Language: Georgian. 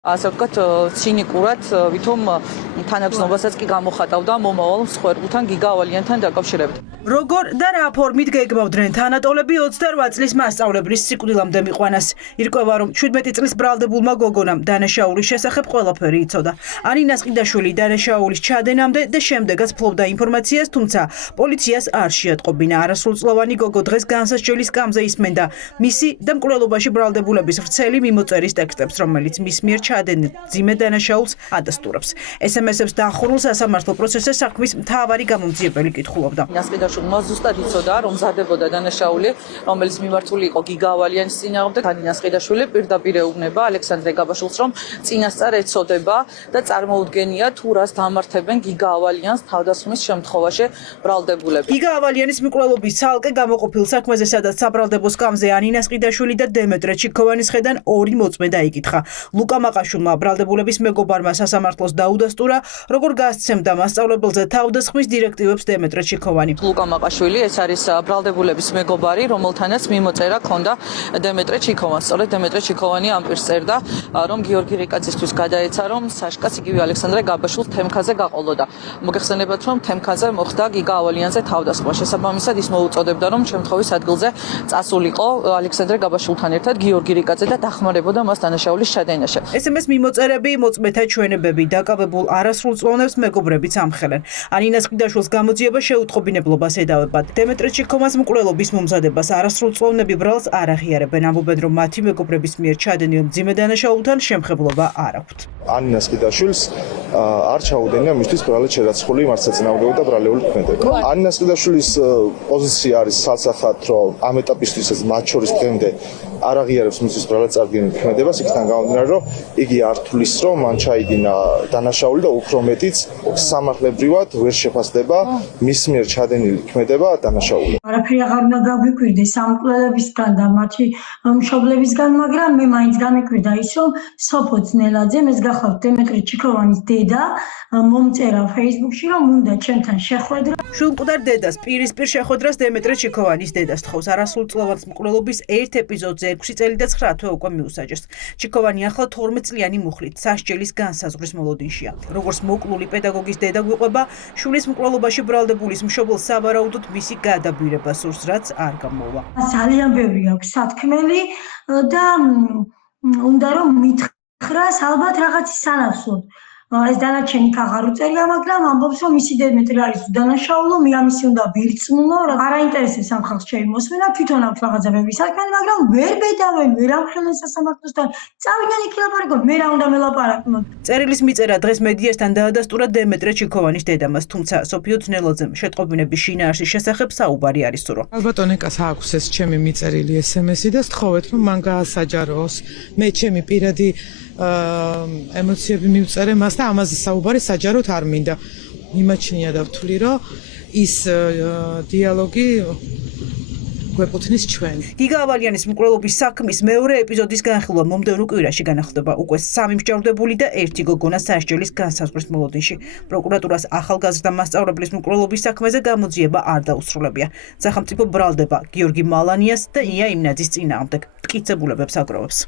ასე ვთქვათ, ცინიკურად, ვითომ თანაგზნობასაც კი გამოხატავდა მომავალ მსხვერპლთან გიგა ავალიანთან დაკავშირებით. როგორ და რა ფორმით გეგმავდნენ თანატოლები 28 წლის მასწავლებლის სიკვდილამდე მიყვანას. ირკვევა, რომ 17 წლის ბრალდებულმა გოგონამ დანაშაულის შესახებ ყველაფერი იცოდა. ანინას ყიდაშვილი დანაშაულის ჩადენამდე და შემდეგაც ფლობდა ინფორმაციას, თუმცა პოლიციას არ შეატყობინა. არასრულწლოვანი გოგო დღეს განსასჯელის სკამზე ისმენდა მისი და მკვლელობაში ბრალდებულების ვრცელი მიმოწერის ტექსტებს, რომელიც მის მიერ ჩადენილ მძიმე დანაშაულს ადასტურებს. SMS-ებს დახურულ სასამართლო პროცესზე საქმის მთავარი გამომძიებელი კითხულობდა. ნასყიდაშვილმა ზუსტად იცოდა, რომ მზადდებოდა დანაშაული, რომელიც მიმართული იყო გიგა ავალიანის წინააღმდეგ. ნასყიდაშვილი პირდაპირ ეუბნება ალექსანდრე გაბაშვილს, რომ წინასწარ ეცოდება და წარმოუდგენია თუ რას დამართებენ გიგა ავალიანს თავდასხმის შემთხვევაში ბრალდებულები. გიგა ავალიანის მკვლელობის ცალკე გამოყოფილ საქმეზე, სადაც საბრალდებო სკამზე ანინას ყიდაშვილი და დემეტრე ჩიქოვანის ხედან ორი მოწმე დაიკითხა. ლუკა მაყაშვილმა ბრალდებულების მეგობარმა სასამართლოს დაუდასტურა, როგორ გასცემდა მასწავლებელზე თავდასხმის დირექტივებს დემეტრე ჩიქოვანი. ლუკა მაყაშვილი ეს არის ბრალდებულების მეგობარი, რომელთანაც მიმოწერა ჰქონდა დემეტრე ჩიქოვანს. სწორედ დემეტრე ჩიქოვანი ამ პირს წერდა, რომ გიორგი რიკაძისთვის გადაეცა, რომ საშკაც იგივე ალექსანდრე გაბაშვილს თემქაზე გაყოლოდა. მოგეხსენებათ, რომ თემქაზე მოხდა გიგა ავალიანზე თავდასხმა. შესაბამისად ის მოუწოდებდა, რომ შემთხვევის ადგილზე წასულიყო ალექსანდრე გაბაშვილთან ერთად გიორგი რიკაძე და დახმარებოდა მას დანაშაულის ჩადენაში. SMS მიმოწერები, მოწმეთა ჩვენებები, დაკავებულ არასრულწლოვნებს მეგობრებიც ამხელენ. ანინას ყიდაშვილს გამოძიება შეუტყობინებლობას ედავებათ. დემეტრე ჩიქოვანის მკვლელობის მომზადებას არასრულწლოვნები ბრალს არ აღიარებენ, ამბობენ, რომ მათი მეგობრების მიერ ჩადენილ მძიმე დანაშაულთან შემხებლობა არ აქვთ. ანინას ყიდაშვილს არ ჩაუდენია მისთვის ბრალად შერაცხული მართლსაწინააღმდეგო და ბრალეული ქმედება. ანინას ყიდაშვილის პოზიცია არის სასახად, რომ ამ ეტაპისთვისაც მათ შორის დღემდე არ აღიარებს მისთვის ბრალად წარდგენილ ქმედებას, იქიდან გამომდინარე, რომ იგი არ თulis, რომ მან ჩაიდინა დანაშაული და უფრო მეტიც სამართლებრივად ვერ შეფასდება მის მიერ ჩადენილი ქმედება დანაშაული. არაფერი აღარ უნდა გაგვიკვირდეს სამკვლელებისგან და მათი მშობლებისგან, მაგრამ მე მაინც გამიკვირდა ის, რომ სოფო ძნელაძემ, ეს გახლავთ დემეტრე ჩიქოვანის დედა, მომწერა Facebook-ში, რომ უნდა ჩემთან შეხვედრა. შვილმკვდარ დედას პირისპირ შეხვედრას დემეტრე ჩიქოვანის დედა სთხოვს. არასრულწლოვანი მკვლელობის ერთ ეპიზოდზე 6 წელი და 9 თვე უკვე მიუსაჯეს. ჩიქოვანი ახლა 12 წლიანი მუხლით სასჯელის განსაზღვრის მოლოდინშია. როგორც მოკლული პედაგოგის დედა გვიყვება, შვილის მკვლელობაში ბრალდებულის მშობელს სავარაუდოდ მისი გადაბირება სურს, რაც არ გამოვა. ძალიან ბევრი აქვს სათქმელი და უნდა რომ მითხრას ალბათ რაღაცის სანაცვლოდ. ეს დანარჩენი აღარ უწერია, მაგრამ ამბობს, რომ მისი დემეტრე არის უდანაშაულო, მე ამისი უნდა ვირწმუნო, არ აინტერესებს ამ ხალხს ჩემი მოსმენა, თვითონ აქვს რაღაცა ბევრი საქმე, მაგრამ ვერ ბედავენ, ვერ ამხელენ სასამართლოსთან. წავიდნენ იქ ლაპარაკობ, მე რა უნდა მელაპარაკნო. წერილის მიწერა დღეს მედიასთან დაადასტურა დემეტრე ჩიქოვანის დედამას, თუმცა სოფიო ძნელაძემ შეტყობინების შინაარსის შესახებ საუბარი არ ისურვა. ალბათ ონეკას აქვს ეს ჩემი მიწერილი SMS-ი და სთხოვეთ, რომ მან გაასაჯაროს. მე ჩემი პირადი ემოციები მივწერე მას და ამაზე საუბარი საჯაროდ არ მინდა. მიმაჩნია და ვთვლი, რომ ის დიალოგი გვეკუთვნის ჩვენ. გიგა ავალიანის მკვლელობის საქმის მეორე ეპიზოდის განხილვა მომდევნო კვირაში განახლდება. უკვე 3 მსჯავრდებული და 1 გოგონა სასჯელის განსაზღვრის მოლოდინში. პროკურატურას ახალგაზრდა მასწავლებლის მკვლელობის საქმეზე გამოძიება არ დაუსრულებია. სახელმწიფო ბრალდება გიორგი მალანიას და ია იმნაძის წინააღმდეგ. მტკიცებულებებს აგროვებს.